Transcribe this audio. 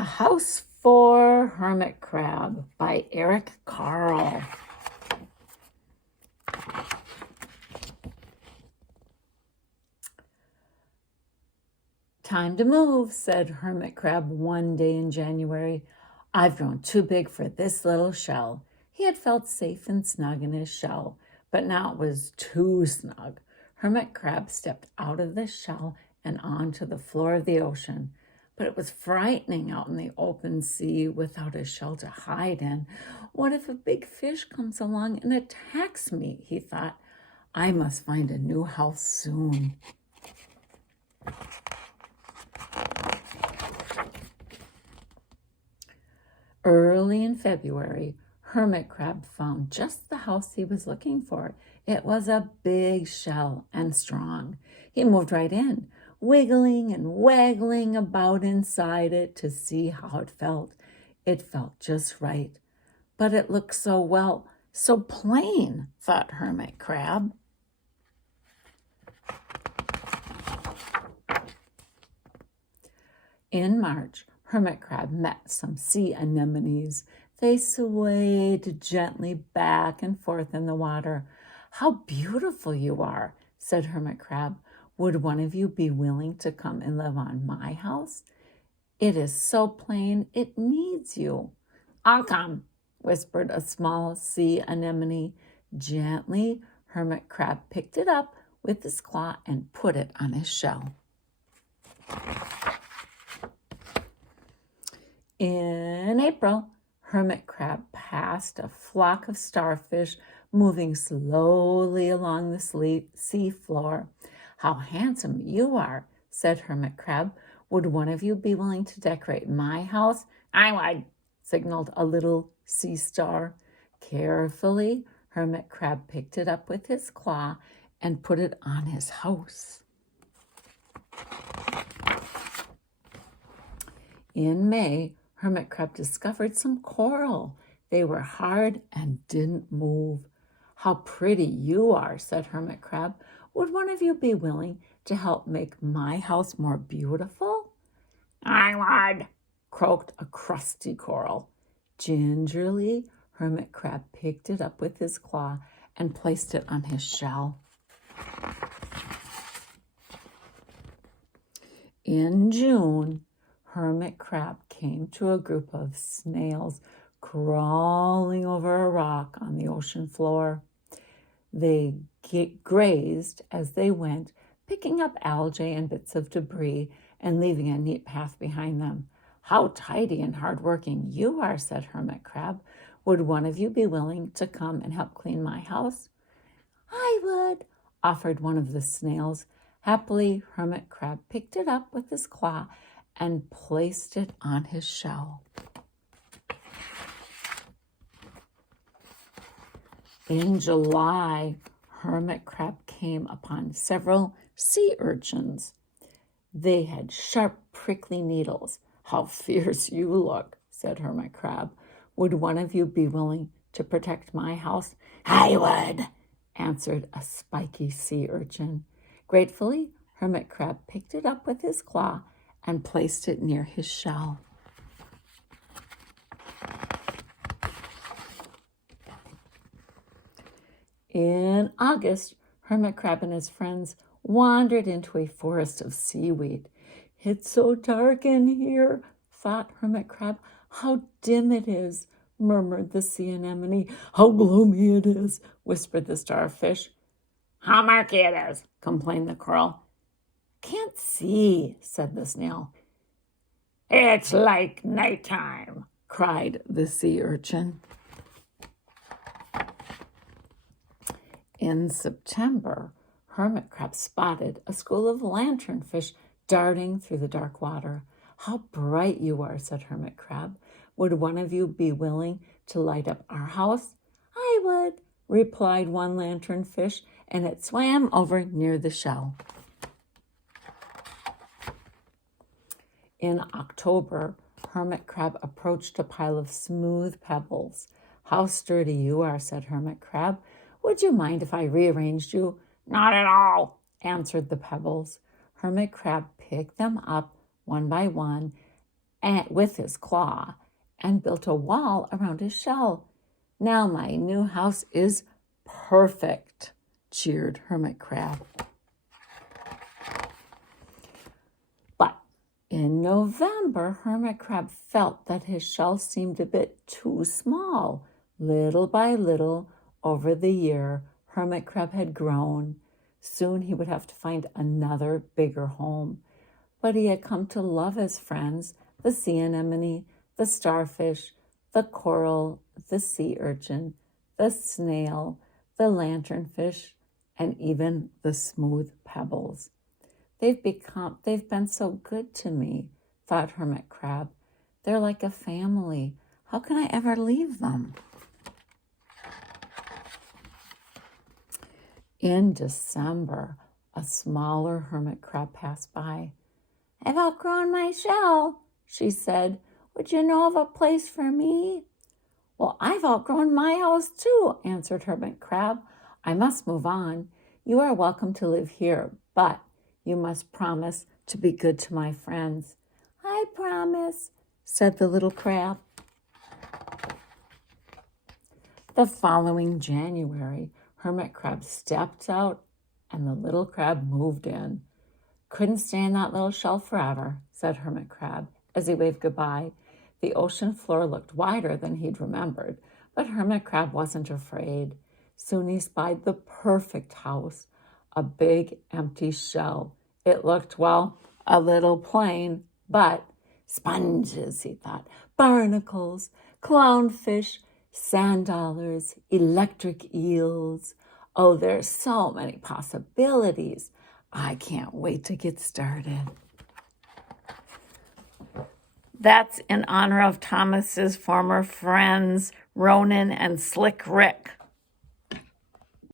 A House for Hermit Crab by Eric Carle. Time to move, said Hermit Crab one day in January. I've grown too big for this little shell. He had felt safe and snug in his shell, but now it was too snug. Hermit Crab stepped out of the shell and onto the floor of the ocean. But it was frightening out in the open sea without a shell to hide in. What if a big fish comes along and attacks me, he thought. I must find a new house soon. Early in February, Hermit Crab found just the house he was looking for. It was a big shell and strong. He moved right in, wiggling and waggling about inside it to see how it felt. It felt just right. But it looked so plain, thought Hermit Crab. In March, Hermit Crab met some sea anemones. They swayed gently back and forth in the water. How beautiful you are, said Hermit Crab. Would one of you be willing to come and live on my house? It is so plain, it needs you. I'll come, whispered a small sea anemone. Gently, Hermit Crab picked it up with his claw and put it on his shell. In April, Hermit Crab passed a flock of starfish moving slowly along the sea floor. How handsome you are, said Hermit Crab. Would one of you be willing to decorate my house? I would, signaled a little sea star. Carefully, Hermit Crab picked it up with his claw and put it on his house. In May, Hermit Crab discovered some coral. They were hard and didn't move. How pretty you are, said Hermit Crab. Would one of you be willing to help make my house more beautiful? I would, croaked a crusty coral. Gingerly, Hermit Crab picked it up with his claw and placed it on his shell. In June, Hermit Crab came to a group of snails crawling over a rock on the ocean floor. They grazed as they went, picking up algae and bits of debris and leaving a neat path behind them. How tidy and hardworking you are, said Hermit Crab. Would one of you be willing to come and help clean my house? I would, offered one of the snails. Happily, Hermit Crab picked it up with his claw and placed it on his shell. In July, Hermit Crab came upon several sea urchins. They had sharp, prickly needles. How fierce you look, said Hermit Crab. Would one of you be willing to protect my house? I would, answered a spiky sea urchin. Gratefully, Hermit Crab picked it up with his claw and placed it near his shell. In August, Hermit Crab and his friends wandered into a forest of seaweed. It's so dark in here, thought Hermit Crab. How dim it is, murmured the sea anemone. How gloomy it is, whispered the starfish. How murky it is, complained the coral. Can't see, said the snail. It's like nighttime, cried the sea urchin. In September, Hermit Crab spotted a school of lanternfish darting through the dark water. How bright you are, said Hermit Crab. Would one of you be willing to light up our house? I would, replied one lanternfish, and it swam over near the shell. In October, Hermit Crab approached a pile of smooth pebbles. How sturdy you are, said Hermit Crab. Would you mind if I rearranged you? Not at all, answered the pebbles. Hermit Crab picked them up one by one and with his claw and built a wall around his shell. Now my new house is perfect, cheered Hermit Crab. But in November, Hermit Crab felt that his shell seemed a bit too small. Little by little, over the year, Hermit Crab had grown. Soon he would have to find another bigger home. But he had come to love his friends, the sea anemone, the starfish, the coral, the sea urchin, the snail, the lanternfish, and even the smooth pebbles. They've been so good to me, thought Hermit Crab. They're like a family. How can I ever leave them? In December, a smaller hermit crab passed by. I've outgrown my shell, she said. Would you know of a place for me? Well, I've outgrown my house too, answered Hermit Crab. I must move on. You are welcome to live here, but you must promise to be good to my friends. I promise, said the little crab. The following January, Hermit Crab stepped out and the little crab moved in. Couldn't stay in that little shell forever, said Hermit Crab as he waved goodbye. The ocean floor looked wider than he'd remembered, but Hermit Crab wasn't afraid. Soon he spied the perfect house, a big empty shell. It looked, well, a little plain, but sponges, he thought, barnacles, clownfish, sand dollars, electric eels. Oh, there's so many possibilities. I can't wait to get started. That's in honor of Thomas's former friends, Ronan and Slick Rick.